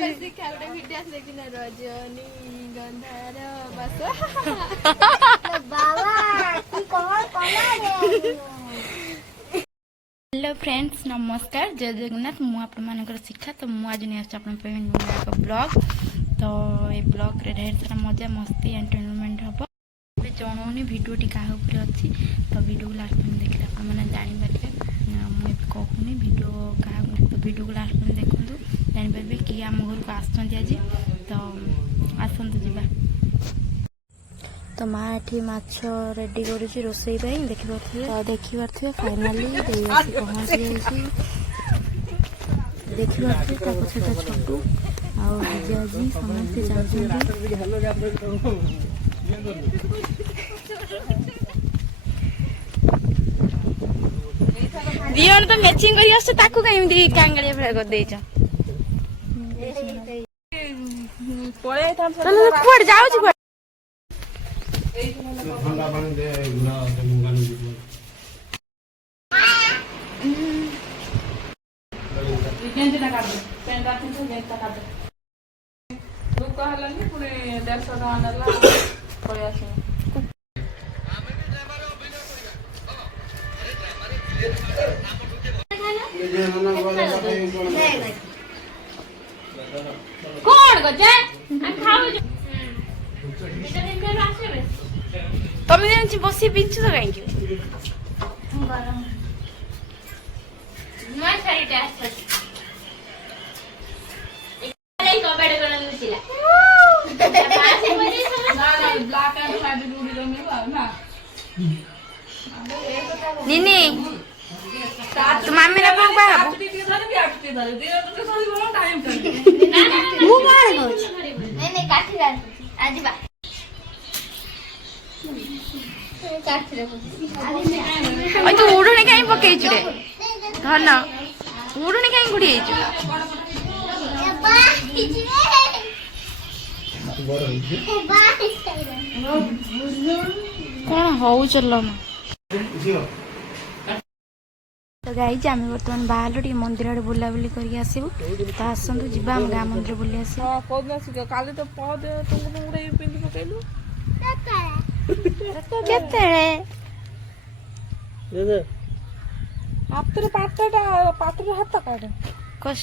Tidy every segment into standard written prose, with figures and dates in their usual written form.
hello friends नमस्कार जय जगन्नाथ मुझे शिखा तो मुझे आज नहीं एक ब्लॉग तो ये ब्लॉग रे ढेर सारा मजा मस्ती एंटरटेनमेंट हम जनाऊनी भिडियो क्या अच्छी तो भिडियो को लास्ट में देखिए आपने जापारे मुझे कहूनी भिडियो क्या तो भिडियो को लास्ट में देखूँ जापारे किए आम घर को आसुँच आज तो आसतु जा तो माँ ये माछ रेडी करुँच रोसई देखिपे तो देखिपे फाइनाली पहुँची जाइए देखिपे छोटा छोटू आजी समस्ते जाऊँ दियन तो मैचिंग करी आछ ताकू कहीं कांगड़िया भला कर देछ पळे थाम चल कोड जाऊ छी ठंडा पानी दे गुना मुंगानी वीकेंड ना काट पेन राखन से जेता काट दुख हलानी पुणे 150 टका नला पळे आछे कौन गजे हम खाओ बेटा दिन में आसे तमे जेंची बसी पिंचु तो काई गरम नुआ सारी टेस्ट एक कबड़ करन छिला ना ब्लैक एंड व्हाइट रूडी रो में ना निनी तो मम्मी ने बोल पाया वो मार दो नहीं काटी ला आज बा काट रे ओय तो उडुने काई पकेइ छुरे धन उडुने काई गुडी हेछु बा कोन होउ चललो तो गाइज आम बर्तमान बाहर टे मंदिर आड़े बुलाबुली करके आसबू तो आसतु जा गाँ मंदिर बुली आस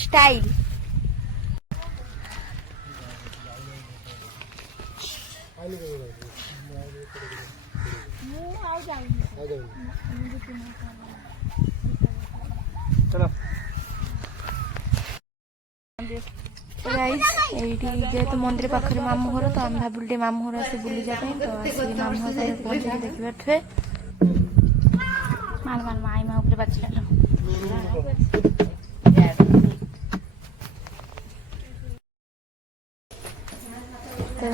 स्टाइल चलो जेहेतु मंदिर पाखे मामू घर तो आम भाविल मामू घर आसे बुली जाए तो आसिक मामू घर पहुँचे देखिए माल माल माई माँ ऊपर बाचिला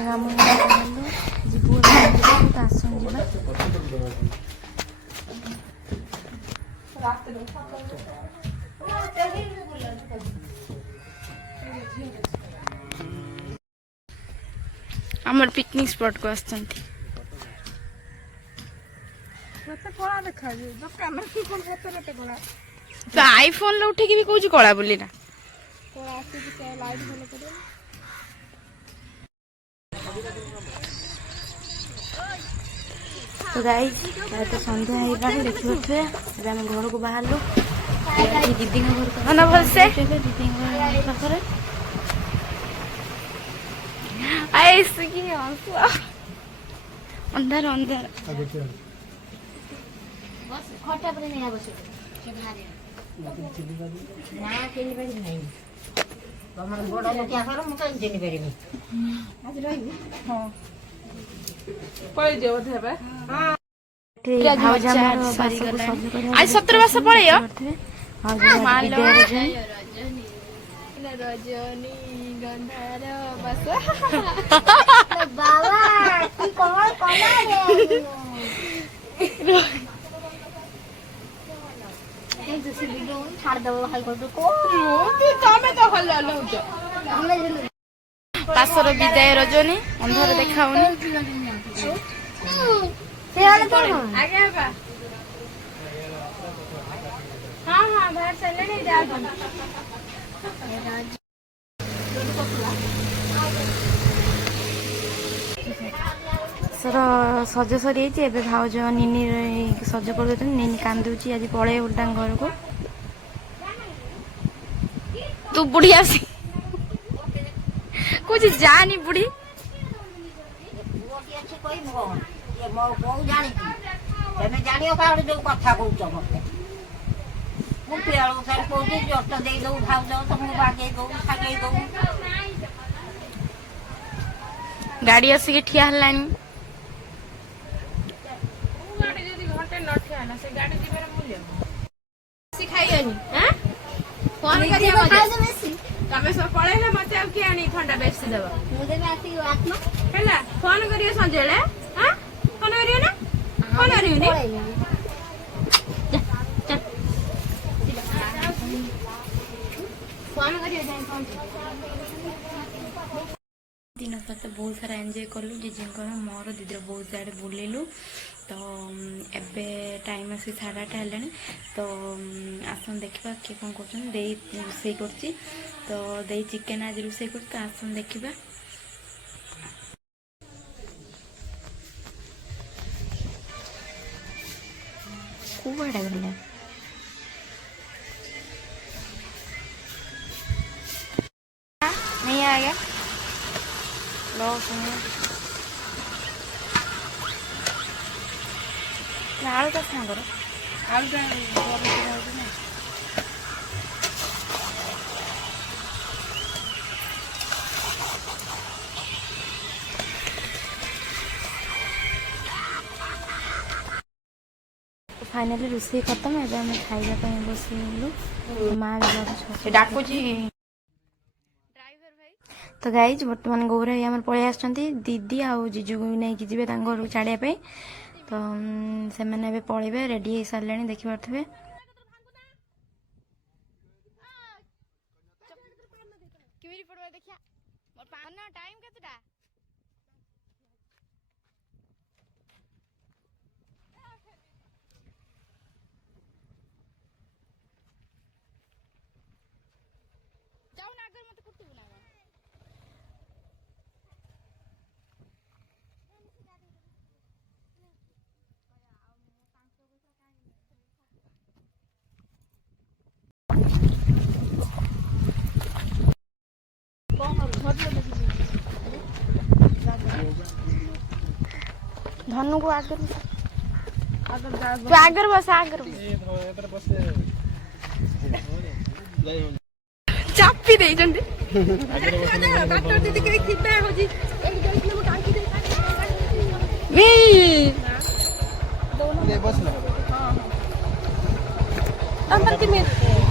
मामू जीवु तो आसन आमर पिकनिक स्पॉट को आसचंती तो आईफोन ले उठे भी कौन कला बोली ना तो गाइस तो संध्या हो देखिए आम घर को बाहर दीदी घर को ना भलसे दीदी पाखे अंधार अंधार खटा पर नहीं आवश्य ना केनी बारी नहीं तमर बडा लोकिया करो म कहीं जेनी बारी में आज रही हां पळे देव थेबे हां आज 17 वर्ष पळे मालो रजनी गंधार बस बाबा की कमल कला रे ए जैसे वीडियो छाड़ दो हाल कर दो को तमे तो हल हल हो पासर विदाय रजनी अंधार देखाउनी से वाले तो आगे बा हां हां बाहर चले नहीं जा सर सज सरी भाउज निनी सज कर निनी कांदुची आज पड़े उल्टा घर को तू बुढ़ी आसी कुछ जानी बुढ़ी गाड़ी आसिक ठिया हलानी तमें सब पढ़ेला मत अब किया नहीं ठंडा बेसी देबा हैला फोन करियो संजेले हां फोन करियो ना फोन करियो नी फोन करियो जाई फोन दिन सारा तो बहुत सारा एंजॉय कलु जीजी मोर दीदी बहुत सारे बुलिलु तो एबे टाइम आसी 8:30 हेलानी तो आसन देखा किए कौन कर रोसे कर तो दे चिकेन आज रोसे कर तो आसन देखा कुआड़ा गला नहीं आ गया लो आलू का सांगर आलू का फाइनली रोसे खत्म है आम खाइबा बसलु माँ भी डाकुची तो गाइज बर्तमान गौरा आम पलि आस दीदी आउ जीजू को नहीं कि जी घर को छाड़िया तो से मैंने पलैबे रेडी हो सारे देखिपे धनु को आगर आगर बस आगर चापी दे जंदे डॉक्टर दीदी के खिबे होजी मी दोनों ले बस ना हां अंदर की में